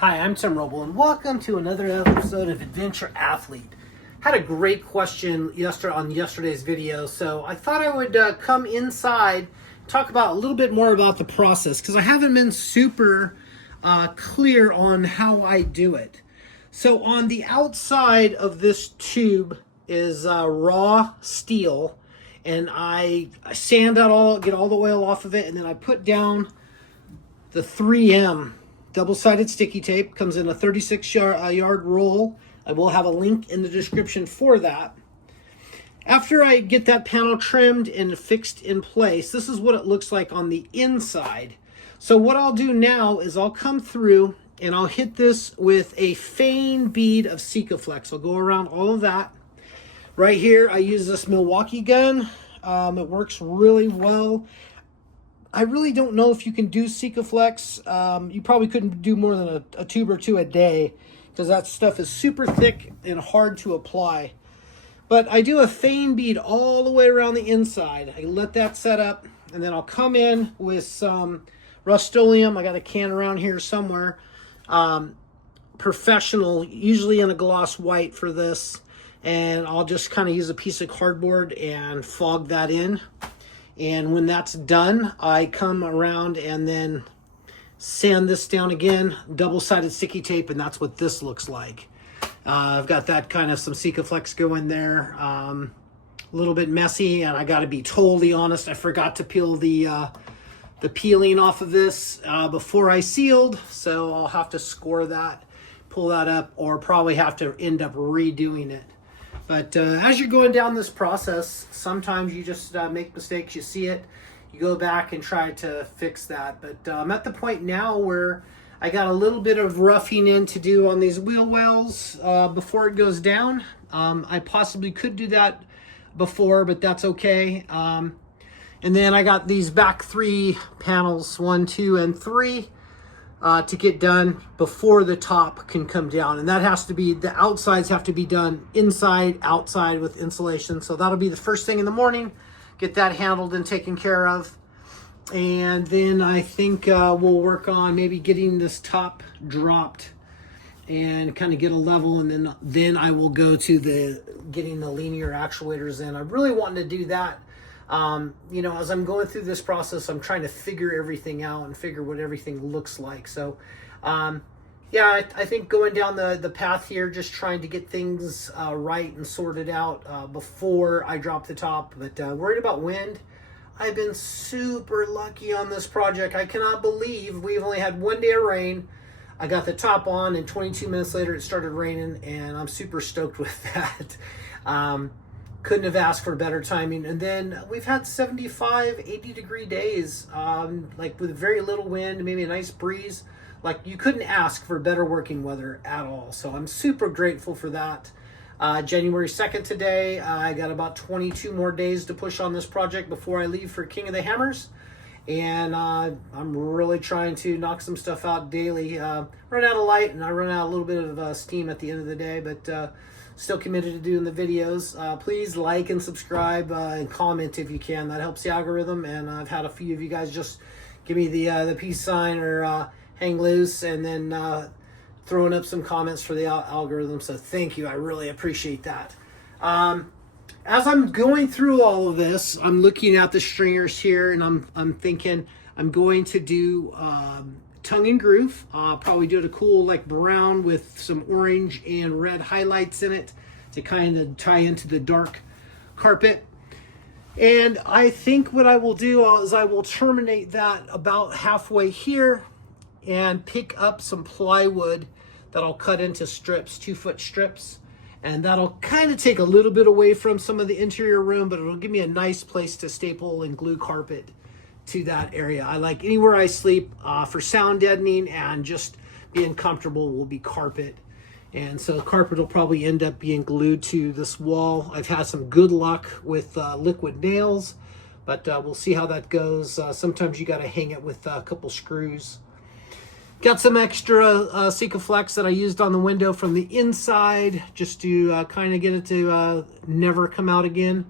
Hi, I'm Tim Roble, and welcome to another episode of Adventure Athlete. Had a great question on yesterday's video, so I thought I would come inside, talk about a little bit more about the process, because I haven't been super clear on how I do it. So on the outside of this tube is raw steel, and I sand out get all the oil off of it, and then I put down the 3M double-sided sticky tape. Comes in a 36-yard roll. I will have a link in the description for that. After I get that panel trimmed and fixed in place, this is what it looks like on the inside. So what I'll do now is I'll come through and I'll hit this with a fein bead of Sika Flex. I'll go around all of that. Right here, I use this Milwaukee gun. It works really well. I really don't know if you can do Sika Flex. You probably couldn't do more than a tube or two a day because that stuff is super thick and hard to apply. But I do a fein bead all the way around the inside. I let that set up, and then I'll come in with some Rustolum. I got a can around here somewhere. Professional, usually in a gloss white for this. And I'll just kind of use a piece of cardboard and fog that in. And when that's done, I come around and then sand this down again, double-sided sticky tape, and that's what this looks like. I've got that kind of some Sika Flex going there. A little bit messy, and I got to be totally honest, I forgot to peel the peeling off of this before I sealed, so I'll have to score that, pull that up, or probably have to end up redoing it. But as you're going down this process, sometimes you just make mistakes. You see it, you go back and try to fix that. But I'm at the point now where I got a little bit of roughing in to do on these wheel wells before it goes down. I possibly could do that before, but that's okay. And then I got these back 3 panels, 1, 2, and 3. To get done before the top can come down, and that has to be, the outsides have to be done inside, outside with insulation. So that'll be the first thing in the morning, get that handled and taken care of. And then I think we'll work on maybe getting this top dropped and kind of get a level, and then I will go to getting the linear actuators in. I'm really wanting to do that. As I'm going through this process, I'm trying to figure everything out and figure what everything looks like. So, I think going down the path here, just trying to get things right and sorted out before I drop the top. But worried about wind. I've been super lucky on this project. I cannot believe we've only had 1 day of rain. I got the top on, and 22 minutes later it started raining, and I'm super stoked with that. Couldn't have asked for better timing. And then we've had 75, 80 degree days, like with very little wind, maybe a nice breeze. Like, you couldn't ask for better working weather at all. So I'm super grateful for that. January 2nd today. I got about 22 more days to push on this project before I leave for King of the Hammers. And I'm really trying to knock some stuff out daily. Run out of light, and I run out a little bit of steam at the end of the day, but still committed to doing the videos. Please like and subscribe and comment if you can. That helps the algorithm. And I've had a few of you guys just give me the peace sign or hang loose, and then throwing up some comments for the algorithm. So thank you. I really appreciate that. As I'm going through all of this, I'm looking at the stringers here, and I'm thinking I'm going to do tongue and groove. Probably do it a cool like brown with some orange and red highlights in it to kind of tie into the dark carpet. And I think what I will do is I will terminate that about halfway here and pick up some plywood that I'll cut into strips, 2-foot strips. And that'll kind of take a little bit away from some of the interior room, but it'll give me a nice place to staple and glue carpet to that area. I like anywhere I sleep for sound deadening and just being comfortable will be carpet. And so carpet will probably end up being glued to this wall. I've had some good luck with liquid nails, but we'll see how that goes. Sometimes you got to hang it with a couple screws. Got some extra Sika Flex that I used on the window from the inside just to kind of get it to never come out again.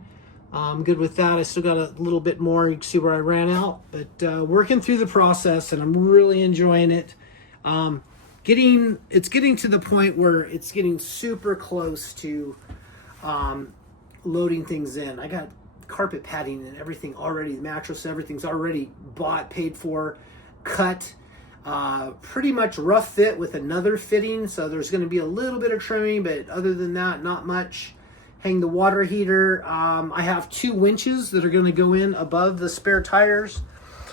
I'm good with that. I still got a little bit more. You can see where I ran out, but working through the process, and I'm really enjoying it. it's getting to the point where it's getting super close to loading things in. I got carpet padding and everything already, the mattress, everything's already bought, paid for, cut, pretty much rough fit with another fitting. So there's going to be a little bit of trimming, but other than that, not much. Hang the water heater. I have 2 winches that are going to go in above the spare tires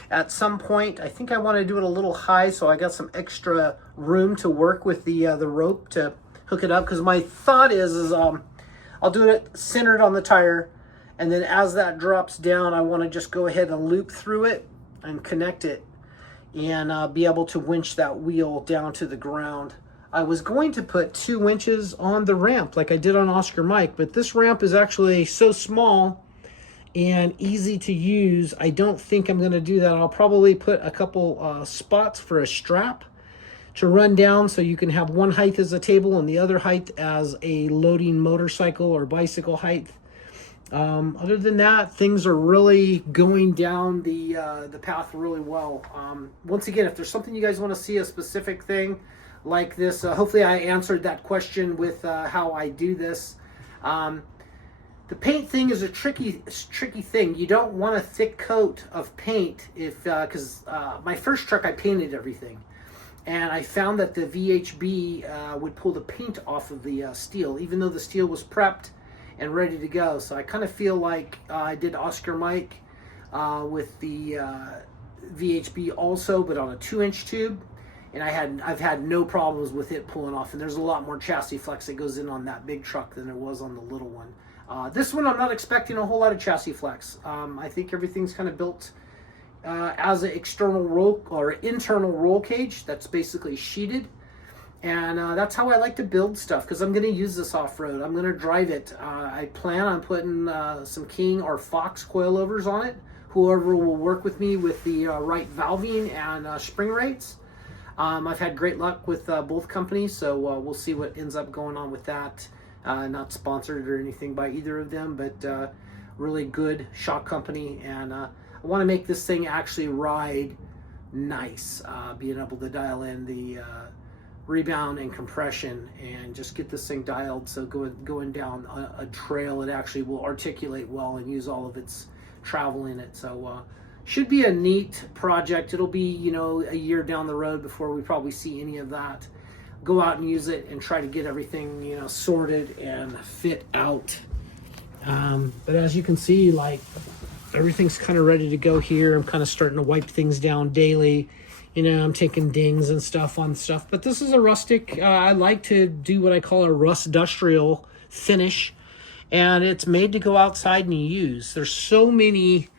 at some point. I think I want to do it a little high, so I got some extra room to work with the rope to hook it up. Because my thought is I'll do it centered on the tire, and then as that drops down, I want to just go ahead and loop through it and connect it and be able to winch that wheel down to the ground. I was going to put 2 winches on the ramp like I did on Oscar Mike, but this ramp is actually so small and easy to use, I don't think I'm going to do that. I'll probably put a couple spots for a strap to run down, so you can have one height as a table and the other height as a loading motorcycle or bicycle height. Other than that, things are really going down the path really well. Once again, if there's something you guys want to see, a specific thing like this, hopefully I answered that question with how I do this. The paint thing is a tricky thing. You don't want a thick coat of paint because my first truck I painted everything, and I found that the VHB would pull the paint off of the steel, even though the steel was prepped and ready to go. So I kind of feel like I did Oscar Mike with the VHB also, but on a 2-inch tube, and I've had no problems with it pulling off. And there's a lot more chassis flex that goes in on that big truck than there was on the little one. This one I'm not expecting a whole lot of chassis flex. I think everything's kind of built as an external roll or internal roll cage that's basically sheeted. And that's how I like to build stuff, because I'm going to use this off-road. I'm going to drive it. I plan on putting some King or Fox coilovers on it. Whoever will work with me with the right valving and spring rates. I've had great luck with both companies, so we'll see what ends up going on with that. Not sponsored or anything by either of them, but really good shock company. And I want to make this thing actually ride nice, being able to dial in the rebound and compression and just get this thing dialed so going down a trail it actually will articulate well and use all of its travel in it. So should be a neat project. It'll be, you know, a year down the road before we probably see any of that. Go out and use it and try to get everything, you know, sorted and fit out. But as you can see, like, everything's kind of ready to go here. I'm kind of starting to wipe things down daily. You know, I'm taking dings and stuff on stuff. But this is a rustic, I like to do what I call a rust-dustrial finish. And it's made to go outside and use. There's so many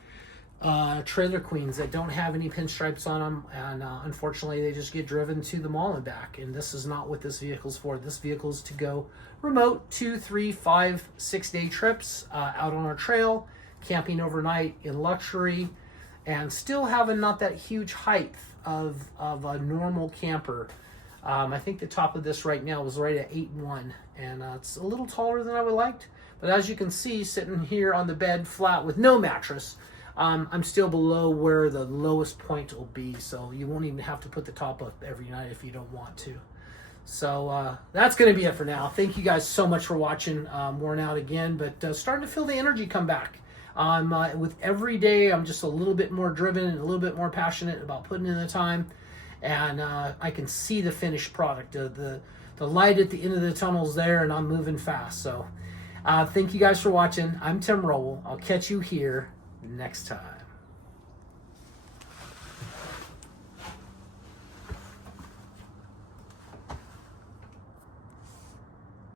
trailer queens that don't have any pinstripes on them, and unfortunately they just get driven to the mall and back. And this is not what this vehicle's for. This vehicle is to go remote 2, 3, 5, 6 day trips out on our trail, camping overnight in luxury, and still having not that huge height of a normal camper. I think the top of this right now is right at 8'1", and it's a little taller than I would liked. But as you can see, sitting here on the bed flat with no mattress, I'm still below where the lowest point will be, so you won't even have to put the top up every night if you don't want to. So that's going to be it for now. Thank you guys so much for watching. Worn out again, but starting to feel the energy come back. With every day, I'm just a little bit more driven and a little bit more passionate about putting in the time, and I can see the finished product. The light at the end of the tunnel's there, and I'm moving fast. So thank you guys for watching. I'm Tim Rowell. I'll catch you here next time.